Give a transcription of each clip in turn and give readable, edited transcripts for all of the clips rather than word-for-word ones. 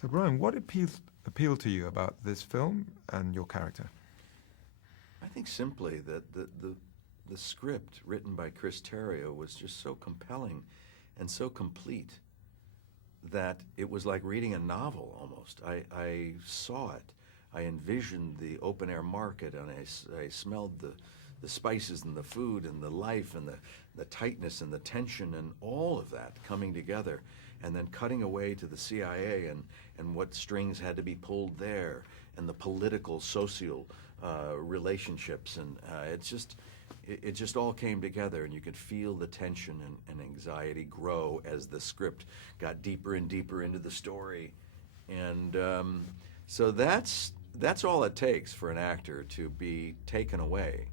So, Bryan, what appealed to you about this film and your character? I think simply that the script written by Chris Terrio was just so compelling and so complete that it was like reading a novel almost. I saw it. I envisioned the open-air market, and I smelled the spices and the food and the life and the tightness and the tension and all of that coming together, and then cutting away to the CIA and what strings had to be pulled there, and the political, social relationships, and it just all came together, and you could feel the tension and anxiety grow as the script got deeper and deeper into the story. And so that's all it takes for an actor to be taken away.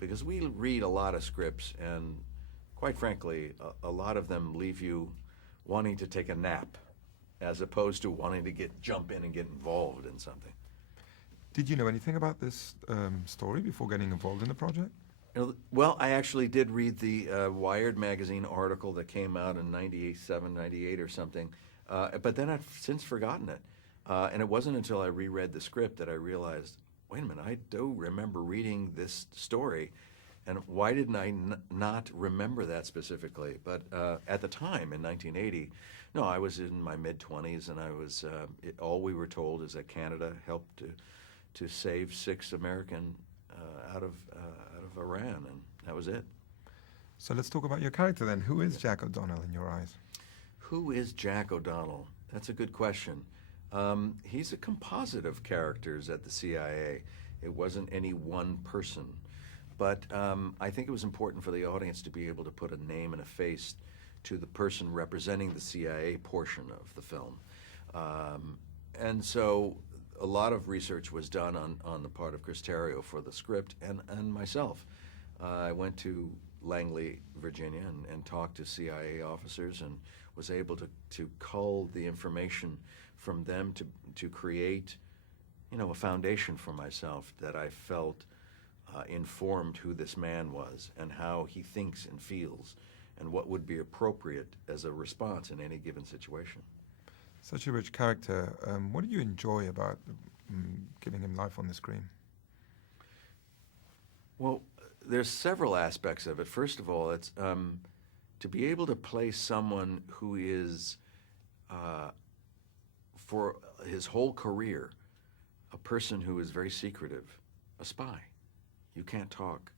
Because we read a lot of scripts, and quite frankly, a lot of them leave you wanting to take a nap as opposed to wanting to jump in and get involved in something. Did you know anything about this story before getting involved in the project? Well, I actually did read the Wired magazine article that came out in 97, 98 or something, but then I've since forgotten it. And it wasn't until I reread the script that I realized, wait a minute, I do remember reading this story, and why didn't I not remember that specifically? But at the time, in 1980, no, I was in my mid-20s, and I was, all we were told is that Canada helped to save 6 American out of Iran, and that was it. So let's talk about your character then. Who is Jack O'Donnell in your eyes? Who is Jack O'Donnell? That's a good question. He's a composite of characters at the CIA. It wasn't any one person. But I think it was important for the audience to be able to put a name and a face to the person representing the CIA portion of the film. And so a lot of research was done on the part of Chris Terrio for the script and myself. I went to Langley, Virginia, and talked to CIA officers, and was able to cull the information from them to create, a foundation for myself that I felt informed who this man was and how he thinks and feels and what would be appropriate as a response in any given situation. Such a rich character. What do you enjoy about giving him life on the screen? Well, there's several aspects of it. First of all, it's to be able to play someone who is, for his whole career, a person who is very secretive, a spy. You can't talk.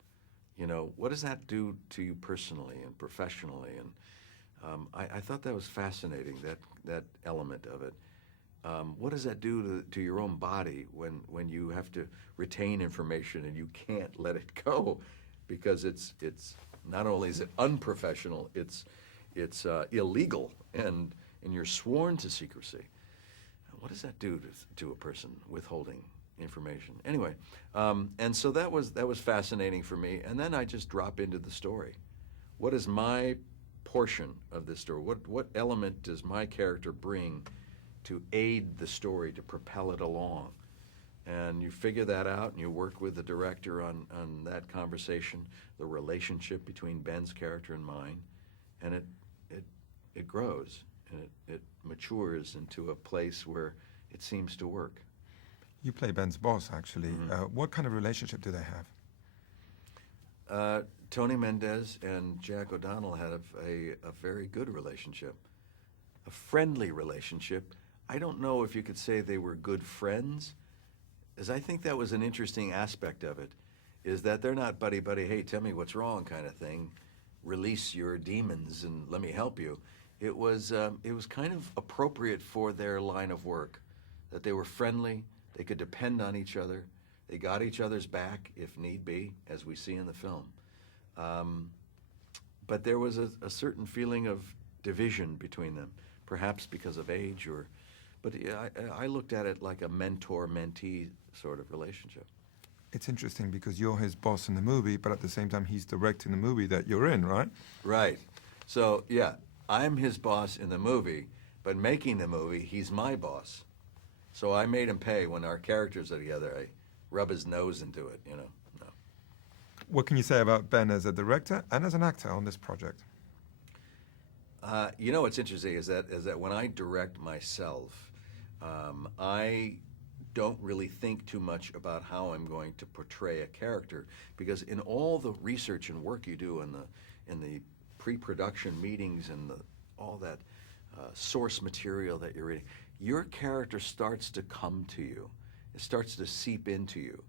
What does that do to you personally and professionally? And I thought that was fascinating, that element of it. What does that do to your own body when you have to retain information and you can't let it go? Because it's not only is it unprofessional, it's illegal, and you're sworn to secrecy. What does that do to a person withholding information? Anyway, and so that was fascinating for me. And then I just drop into the story. What is my portion of this story? What element does my character bring to aid the story, to propel it along? And you figure that out, and you work with the director on that conversation, the relationship between Ben's character and mine, and it grows, and it matures into a place where it seems to work. You play Ben's boss, actually. Mm-hmm. What kind of relationship do they have? Tony Mendez and Jack O'Donnell had a very good relationship, a friendly relationship. I don't know if you could say they were good friends, as I think that was an interesting aspect of it, is that they're not buddy, hey, tell me what's wrong kind of thing, release your demons and let me help you. It was kind of appropriate for their line of work, that they were friendly, they could depend on each other, they got each other's back if need be, as we see in the film. But there was a certain feeling of division between them, perhaps because of age, but I looked at it like a mentor-mentee sort of relationship. It's interesting because you're his boss in the movie, but at the same time he's directing the movie that you're in, right? Right. So, yeah, I'm his boss in the movie, but making the movie, he's my boss. So I made him pay when our characters are together. I rub his nose into it, No. What can you say about Ben as a director and as an actor on this project? You know what's interesting is that when I direct myself, I don't really think too much about how I'm going to portray a character, because in all the research and work you do in the pre-production meetings and all that source material that you're reading, your character starts to come to you. It starts to seep into you.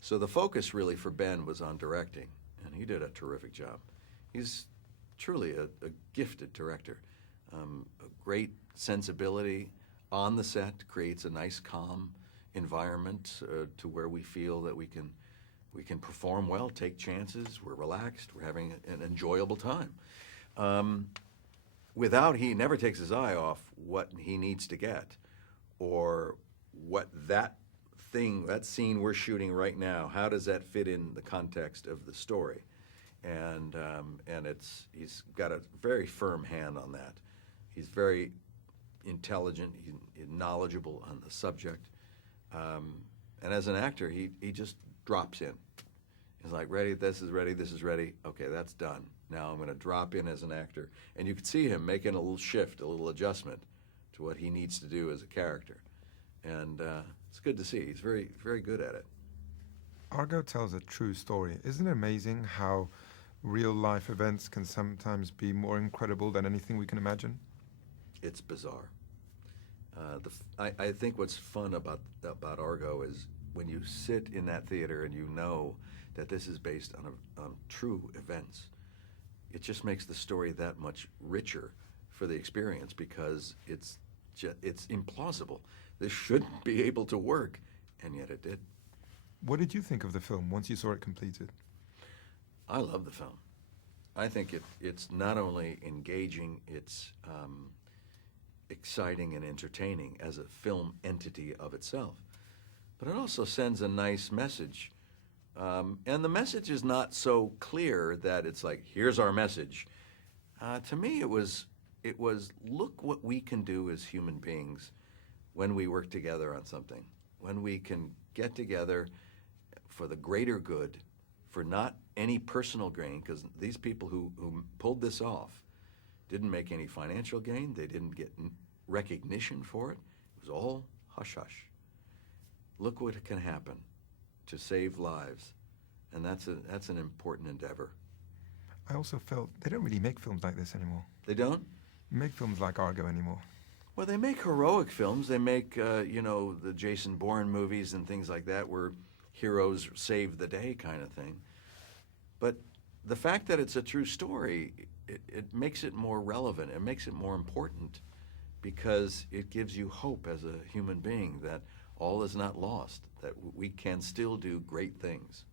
So the focus really for Ben was on directing, and he did a terrific job. He's truly a gifted director. A great sensibility on the set, creates a nice calm environment to where we feel that we can perform well, take chances, we're relaxed, we're having an enjoyable time. He never takes his eye off what he needs to get, or what that scene we're shooting right now, how does that fit in the context of the story? And he's got a very firm hand on that. He's very intelligent, he's knowledgeable on the subject. And as an actor, he just drops in. He's like, ready, this is ready, okay, that's done. Now I'm gonna drop in as an actor. And you could see him making a little shift, a little adjustment to what he needs to do as a character. And it's good to see. He's very, very good at it. Argo tells a true story. Isn't it amazing how real life events can sometimes be more incredible than anything we can imagine? It's bizarre. I think what's fun about Argo is when you sit in that theater and you know that this is based on true events, it just makes the story that much richer for the experience, because it's implausible. This shouldn't be able to work, and yet it did. What did you think of the film once you saw it completed? I love the film. I think it's not only engaging, it's exciting and entertaining as a film entity of itself, but it also sends a nice message. And the message is not so clear that it's like, here's our message. To me, it was look what we can do as human beings when we work together on something, when we can get together for the greater good, for not any personal gain, because these people who pulled this off didn't make any financial gain, they didn't get recognition for it. It was all hush-hush. Look what can happen to save lives, and that's an important endeavor. I also felt they don't really make films like this anymore. They don't? Make films like Argo anymore. Well, they make heroic films. They make, the Jason Bourne movies and things like that, where heroes save the day kind of thing. But the fact that it's a true story, it makes it more relevant. It makes it more important, because it gives you hope as a human being that all is not lost, that we can still do great things.